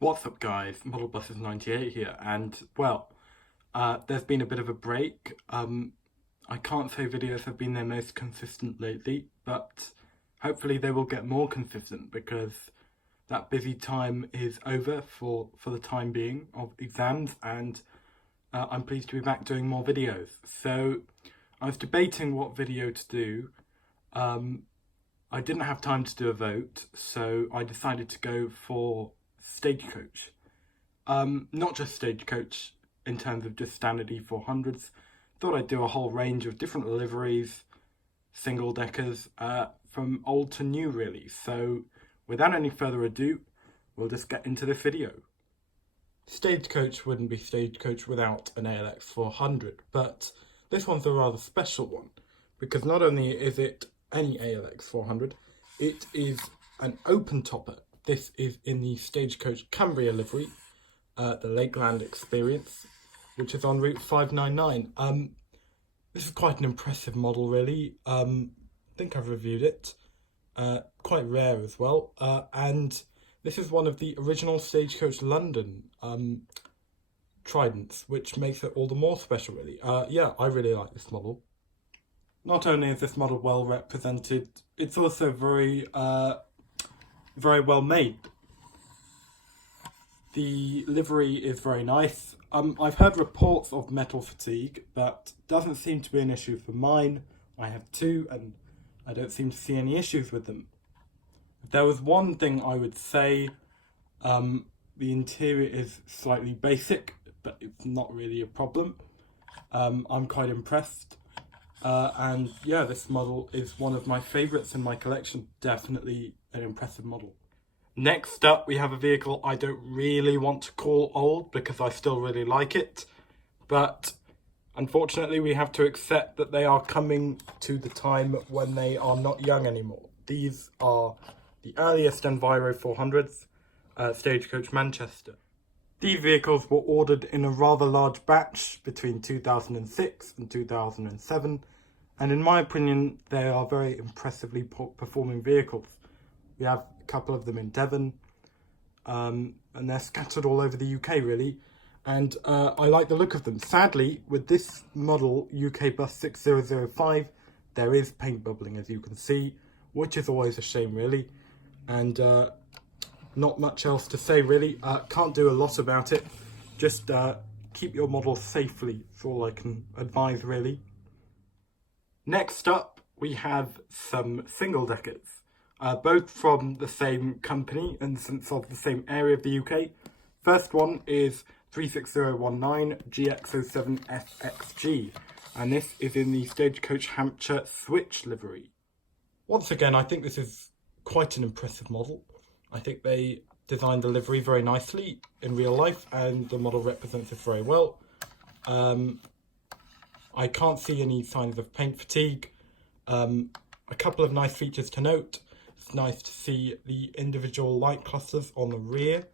What's up guys, Model Buses 98 here, and well, there's been a bit of a break. I can't say videos have been their most consistent lately, but hopefully they will get more consistent because that busy time is over for the time being of exams, and I'm pleased to be back doing more videos. So I was debating what video to do. I didn't have time to do a vote, so I decided to go for Stagecoach. Not just Stagecoach in terms of just standard E400s. Thought I'd do a whole range of different liveries, single deckers, from old to new really. So without any further ado, we'll just get into this video. Stagecoach wouldn't be Stagecoach without an ALX 400, but this one's a rather special one because not only is it any ALX 400, it is an open topper. This is in the Stagecoach Cumbria livery, the Lakeland Experience, which is on route 599. This is quite an impressive model really. I think I've reviewed it. Quite rare as well. And this is one of the original Stagecoach London Tridents, which makes it all the more special really. Yeah, I really like this model. Not only is this model well represented, it's also very well made. The livery is very nice. I've heard reports of metal fatigue, but doesn't seem to be an issue for mine. I have two, and I don't seem to see any issues with them. If there was one thing I would say, the interior is slightly basic, but it's not really a problem. I'm quite impressed. And yeah, this model is one of my favourites in my collection. Definitely an impressive model. Next up, we have a vehicle I don't really want to call old because I still really like it. But unfortunately, we have to accept that they are coming to the time when they are not young anymore. These are the earliest Envira 400s, Stagecoach Manchester. These vehicles were ordered in a rather large batch between 2006 and 2007, and in my opinion, they are very impressively performing vehicles. We have a couple of them in Devon, and they're scattered all over the UK really, and I like the look of them. Sadly, with this model, UK Bus 6005, there is paint bubbling as you can see, which is always a shame really, and not much else to say really. Can't do a lot about it. Just keep your model safely is all I can advise really. Next up, we have some single deckers, both from the same company and since of the same area of the UK. First one is 36019 GX07SXG, and this is in the Stagecoach Hampshire Switch livery. Once again, I think this is quite an impressive model. I think they designed the livery very nicely in real life, and the model represents it very well. I can't see any signs of paint fatigue. A couple of nice features to note. It's nice to see the individual light clusters on the rear,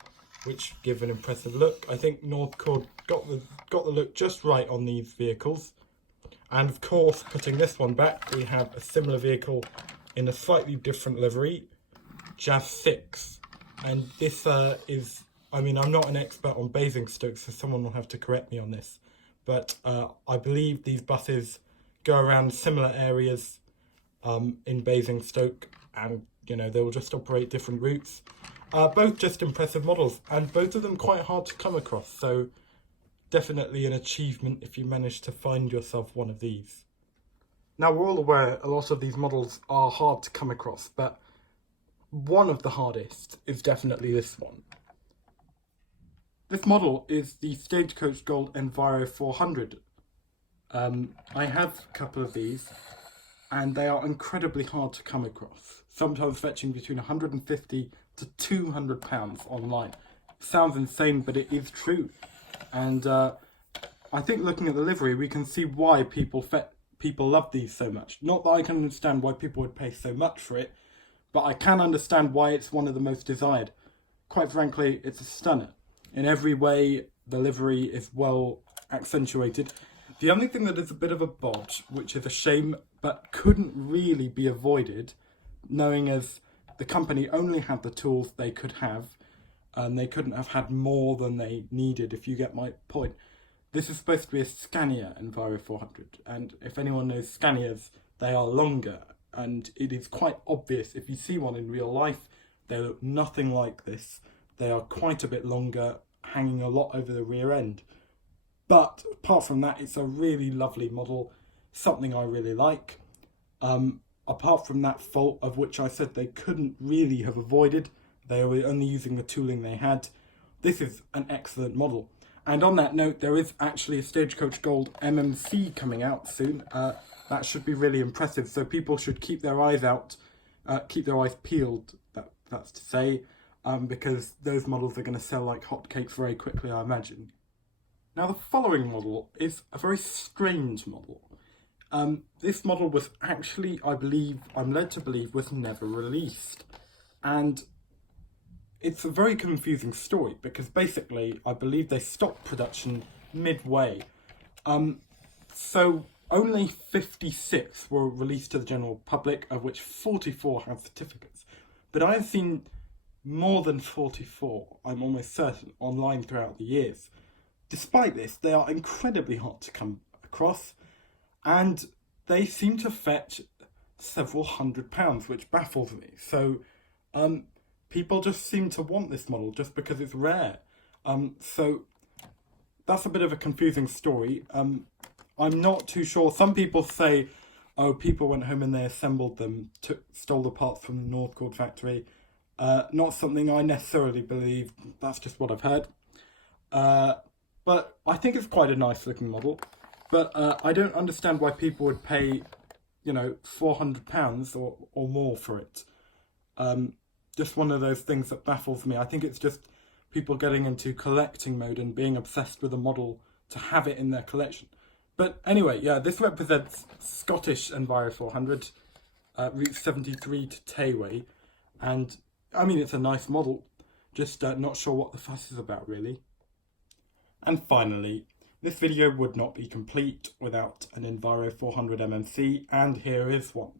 which give an impressive look. I think Northcord got the look just right on these vehicles. And of course, putting this one back, we have a similar vehicle in a slightly different livery, Jazz 6, and this is, I mean, I'm not an expert on Basingstoke, so someone will have to correct me on this, but I believe these buses go around similar areas in Basingstoke, and you know, they will just operate different routes. Both just impressive models, and both of them quite hard to come across, so definitely an achievement if you manage to find yourself one of these. Now, we're all aware a lot of these models are hard to come across, but one of the hardest is definitely this one. This model is the Stagecoach Gold Enviro 400. I have a couple of these, and they are incredibly hard to come across, sometimes fetching between 150 to 200 pounds online. Sounds insane, but it is true. And I think looking at the livery, we can see why people love these so much. Not that I can understand why people would pay so much for it, but I can understand why it's one of the most desired. Quite frankly, it's a stunner. In every way, the livery is well accentuated. The only thing that is a bit of a bodge, which is a shame, but couldn't really be avoided, knowing as the company only had the tools they could have, They couldn't have had more than they needed, if you get my point. This is supposed to be a Scania Envira 400, and if anyone knows Scanias, they are longer, and it is quite obvious if you see one in real life, they look nothing like this. They are quite a bit longer, hanging a lot over the rear end. But apart from that, it's a really lovely model, something I really like. Apart from that fault of which I said they couldn't really have avoided, they were only using the tooling they had, this is an excellent model. And on that note, there is actually a Stagecoach Gold MMC coming out soon. That should be really impressive, so people should keep their eyes out, keep their eyes peeled, that's to say, because those models are going to sell like hotcakes very quickly, I imagine. Now the following model is a very strange model. This model was actually, I'm led to believe, was never released. And it's a very confusing story because basically I believe they stopped production midway. So only 56 were released to the general public, of which 44 have certificates. But I've seen more than 44, I'm almost certain, online throughout the years. Despite this, they are incredibly hard to come across, and they seem to fetch several £100, which baffles me. So people just seem to want this model just because it's rare. So that's a bit of a confusing story. I'm not too sure. Some people say, oh, people went home and they assembled them, stole the parts from the Northcord factory. Not something I necessarily believe. That's just what I've heard. But I think it's quite a nice looking model. But I don't understand why people would pay, £400 or more for it. Just one of those things that baffles me. I think it's just people getting into collecting mode and being obsessed with a model to have it in their collection. But anyway, yeah, this represents Scottish Envira 400, Route 73 to Tayway. And, I mean, it's a nice model, just not sure what the fuss is about, really. And finally, this video would not be complete without an Envira 400 MMC, and here is one.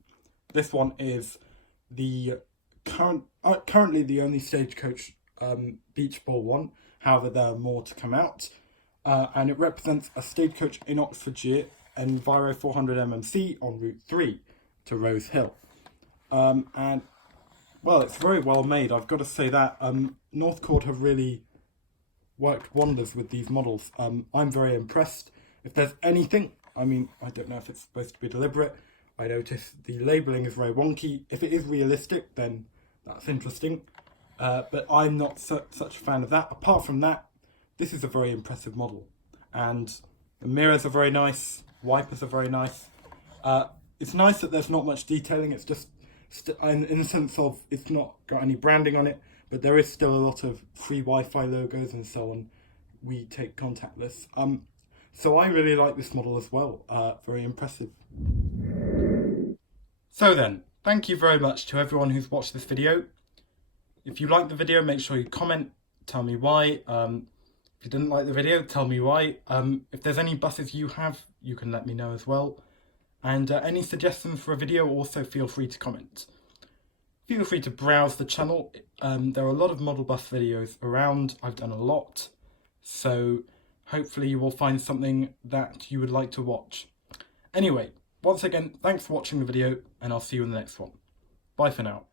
This one is the currently the only Stagecoach beach ball one. However, there are more to come out. And it represents a Stagecoach in Oxfordshire Envira 400 MMC on Route 3 to Rose Hill. And, well, it's very well made, I've got to say that. Northcord have really worked wonders with these models. I'm very impressed. If there's anything, I mean, I don't know if it's supposed to be deliberate. I notice the labelling is very wonky. If it is realistic, then that's interesting. But I'm not such a fan of that. Apart from that, this is a very impressive model. And the mirrors are very nice. Wipers are very nice. It's nice that there's not much detailing. It's just, in the sense of, it's not got any branding on it. But there is still a lot of free Wi-Fi logos and so on. We take contactless. So I really like this model as well. Very impressive. So then, thank you very much to everyone who's watched this video. If you liked the video, make sure you comment, tell me why. If you didn't like the video, tell me why. If there's any buses you have, you can let me know as well. And any suggestions for a video, also feel free to comment. Feel free to browse the channel. There are a lot of model bus videos around. I've done a lot. So hopefully you will find something that you would like to watch. Anyway, once again, thanks for watching the video, and I'll see you in the next one. Bye for now.